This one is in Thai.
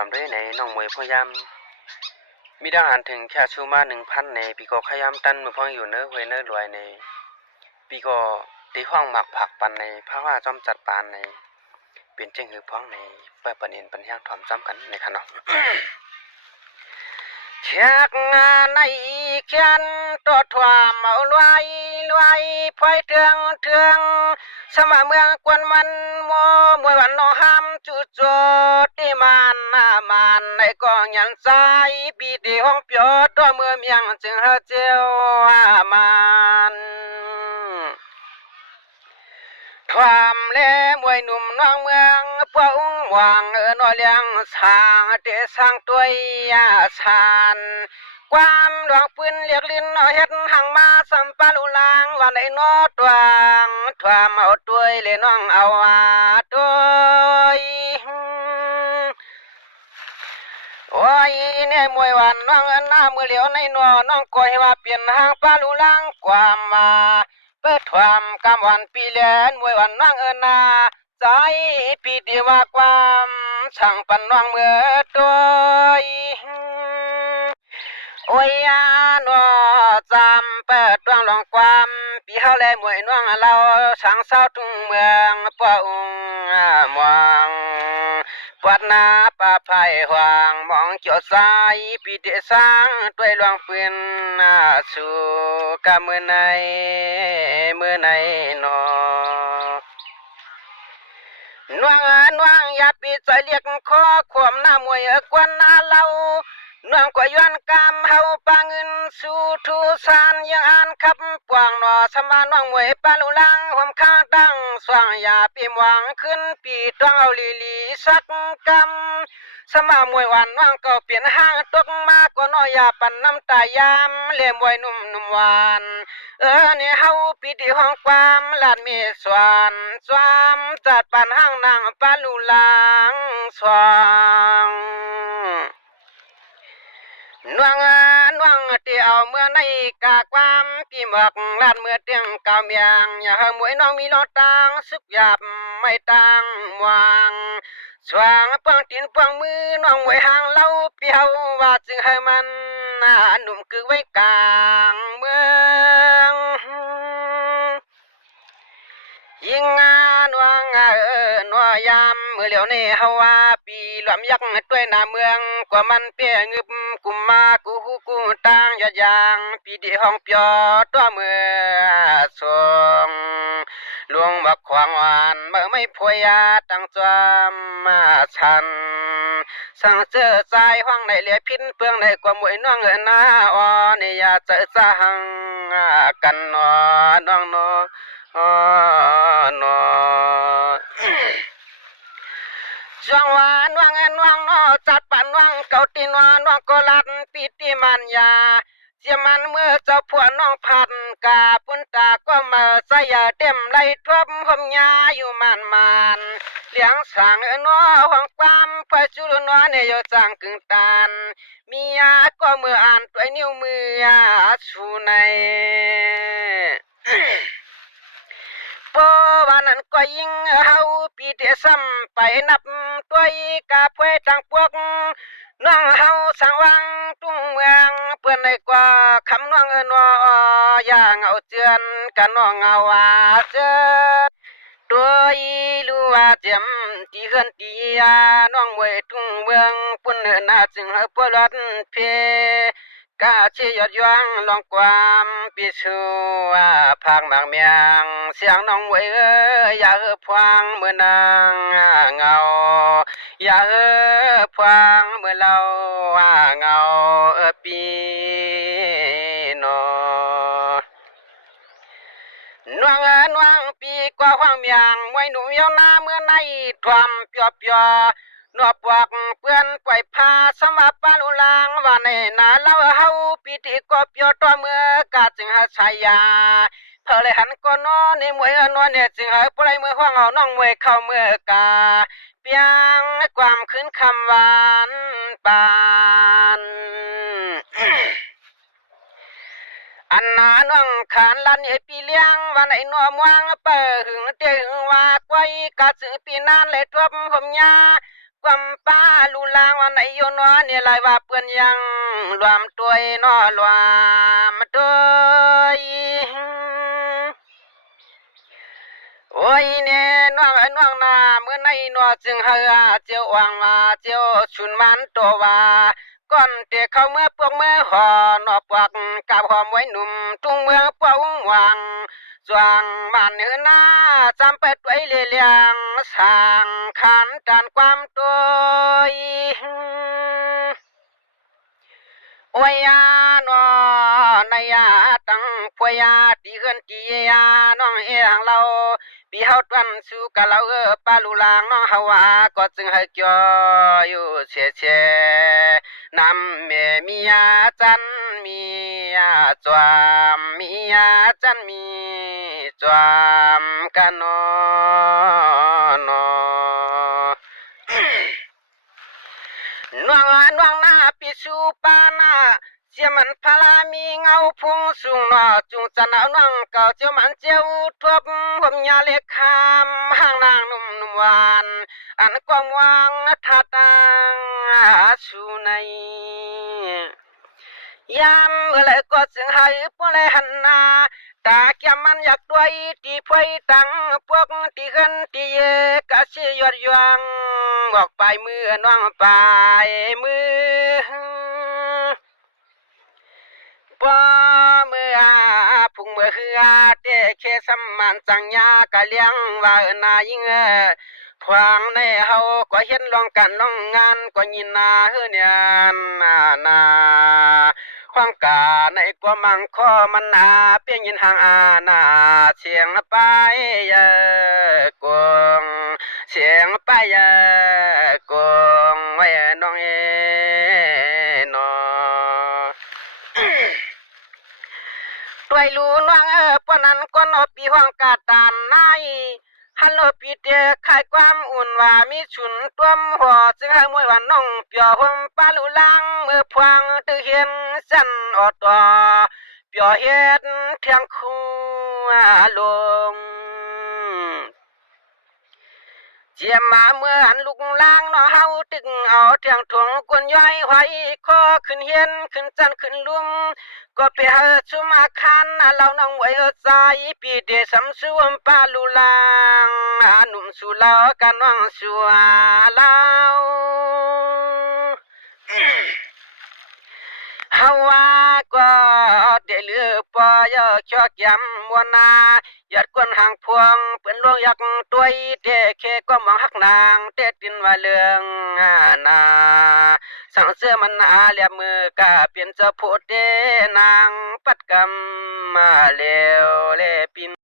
ามด้วยในน้องมวยพยายามมีดังอ่านถึงแค่ชูมา1,000ในปีก็ขยามตันมือพ้องอยู่เนื้อหวยเนื้อรวยในปีก็ตีห้องหมักผักปันในภาวะจอมจัดปานในเป็นเจ้งหือพ้องในเปิดประเด็นปัญญาถ่อมจ้ำกันในขนมเชือกในเขียนตัวถ่วมเอาลอยพอยเทืองสมาเมืองกวนมันมัวมวยวันนอห้ามจุดโจที่มันในกองยันใจปีดีห้องเปียวตัวเมื่อเมียงจึงเฮเจียวมันความเล่มวยหนุ่มน้องเมืองพวกหวังนอเลี้ยงสางเตะสร้างตัวยาชานความดวงปืนเรียกลิ้นเฮ็ดหังมาสัมปาลุลางวันไอ้นอตวงทวามเอาตัวเลยน้องเอาตัวโอ้ยเนี่ยมวยวันน้องหน้ามือเหลียวในนอน้องก้อยว่าเปลี่ยนหางปาลุลางความมาเปิดความกำวันปีแลนมวยวันน้องนาใจปีดีว่าความช่างปันน้องเมื่อตัวโอ้ยนัวจำเปิดดวงลองความปีเฮาแลมวยน้องเราช่างเศร้าทุ่งเมืองป้าองมองปวดหน้าป่าไผ่หวางมองเกี่ยวสายปีเดสร้างด้วยลวงปืนสู่กะมือในนอนวงอย่าปีใจเรียกขอความหน้ามวยกวนหน้าเรานวงก็ย้อนกามเฮาปาเงินสู่ทุสานยังอ่านขับปวงหนอสมานวงมวยปาลุลังหอมข้างดังสว่างอย่าปีหวังขึ้นปีต้องเอาลีสักกำสมามวยวันว่างก็เปลี่ยนห้างตกมาก็น้อยอย่าปั่นน้ำตายามเล่มวยนุ่มหวานเนี่ยเฮาปีที่ห้องความลาดมีสวนสวามจัดปั่นห้างนางปาลุลังสว่างนวงที่เอาเมื่อในกาความปีหมอกลาดเมื่อเตียงเก่าเมียงอย่าให้มวยน้องมีรถตังสุกหยาบไม่ตังวางสว่างปองตีนปองมือน้องมวยห่างเล่าเปียวว่าจึงให้มันหนุ่มคือไว้กลางเมืองยิงนวงนัวยามมือเหลียวในเฮาว่าปีหลวมยักษ์ด้วยหน้าเมืองกว่ามันเปียงึบกุมมากูฮูกูตังยะยางปีดีห้องเปียวตัวเมื่อสงลวงบักขวางหวานเมื่อไม่พวยาตั้งจวมมาชันสั่งเจอใจห้องในเหลียพินเปืองในกว่ามวยน้องนาอ่อนนี่อย่าเจอจังกันน้องนอช่วงวานวงนอจัดปันวงเกาตีนวงก็ลัดปีติมันยาเสียมันเมื่อเจ้าผัวน้องพันกาปุนตาก็มาใส่ยาเต็มไล่ทบหอมยาอยู่มันเลี้ยงสั่งนอห้องความไปจุลนอเนี่ยอยู่จังกึ่งตันมียาก็เมื่ออ่านตัวนิ้วมือชูในปวันนั้นก็ยิงเฮาปีเตซ้ำไปนับตัวกาเพื่อจังพวกน้องเฮาสังวังตุ้งเมืองเพื่อนในกว่าคำน้องอย่างเอาเจือนกันน้องเอาเจือนตัวลูว่าเจียมที่เฮือนตีน้องมวยตุ้งเมืองปุ่นน่าจึงเฮาปลอดเพกาชียอดยวงลองความปีชูพังบางเมียงเสียงน้องมวยอย่าพวงเมื่อนางเงาอย่าพวงเมื่อเราเงาปีนนวงปีกว่าห้องเมียงมวยหนุ่มเยาหน้าเมื่อในทวมเปียนวบวกเพื่อนปล่อยพาสมาปาลุลางว่าในนาเล่าเฮาปีติก็เปียวตัวเมื่อกาจึงหาชายาเพอเลยหันก็นอในมวยนอเนี่ยจึงหาปลายมือห้องเอาน้องมวยเข้าเมื่อกาเปียงความขึ้นคำหวานปานอันนาน้องขานลันปีเลี้ยงวันไหนนัวมวงเปิดหึงเตหึงว่าไว้กาจึงปีนานเลยทบผมยา ความป้าลูลางวันไหนโยนวเนี่ยลายว่าเปื้อนยังรวมตัวนอรวมตัวโอ้ยเนี่ยน้องน้องนาเมื่อในนัวจึงเฮาเจียววางมาเจียวชุนมันตัวว่าก่อนเตะเข้าเมื่อพวกเมื่อหอนอปวกกับหอมไว้หนุ่มทุ่งเมืองปวงหวังสว่างบ้านเฮือหน้าจำเป็ดไว้เลี้ยงสร้างขันจานความตัวโอ้ยยานอนายาตั้งพวยาตีเฮือนตียาน้องเอ๋งเราปีเฮาตวันสู่กะเราปาลูลางน้องเฮาว่าก็จึงให้เกี่ยวอยู่เฉนำแม่มียาจันมียาจวมมียาจันมีจวมกันนอน้องนาปิสูปานาเสียมันพลามีเงาพุงสูงนอจุงจันเอาน้องเก่าเจ้ามันเจ้าทบผมยาเล็กคำห่างนางนุ่มหวานอันกว้างวางทัดตังสูในยามอะไรก็จึงให้พวกเลยหันนาตาแก้มมันอยากด้วยตีพวยตังพวกตีเงินตีเยกะสิยอดยังบอกไปมือน้องไปมือบ่เมื่อพุ่งเมื่อเฮือเตะเคสมันจังยากะเลี้ยงว่านายิงพวางในเฮาก็เห็นลองกันลองงานก็ยินนาเฮือเนี่ยนาความกาในกว่ามังคอมันนาเปียงยินห่างอาณาเสียงไปกงเสียงไปกงไว้น้องเอนอด้วยลูน้องปนันก็นอปีห้องกาตานนายฮัลโหลปีเตขายความอุ่นว่ามีฉุนต้มหัวจึงให้มวยว่าน้องเปียวหงปาลูลังเมื่อพวงตึเห็นสันอดต่อเปียวเฮ็ดเทียงคู่ลงเจียมมาเมื่อหันลุกลางน้อเฮาตึงเอาเทียงถงกวนย่อยไว้คอขึ้นเห็นขึ้นจันขึ้นลุมก็ไปหาชุมาคันเราน้องไว้ใจปีเดสำสวมปาลูลางหนุ่มสู่เรากันน้องสู่เราเฮาว่าก็เดลือปอยชอกยำมัวนาหยัดกวนห่างพวงเปิ้นลวงยักตัวเตเคก็มองหักนางเตตินว่าเรื่องนาสั่งเสื้อมันอาเลียมือกะเปลี่ยนจะพูดเดนางปัดกำมาเลวเลปิน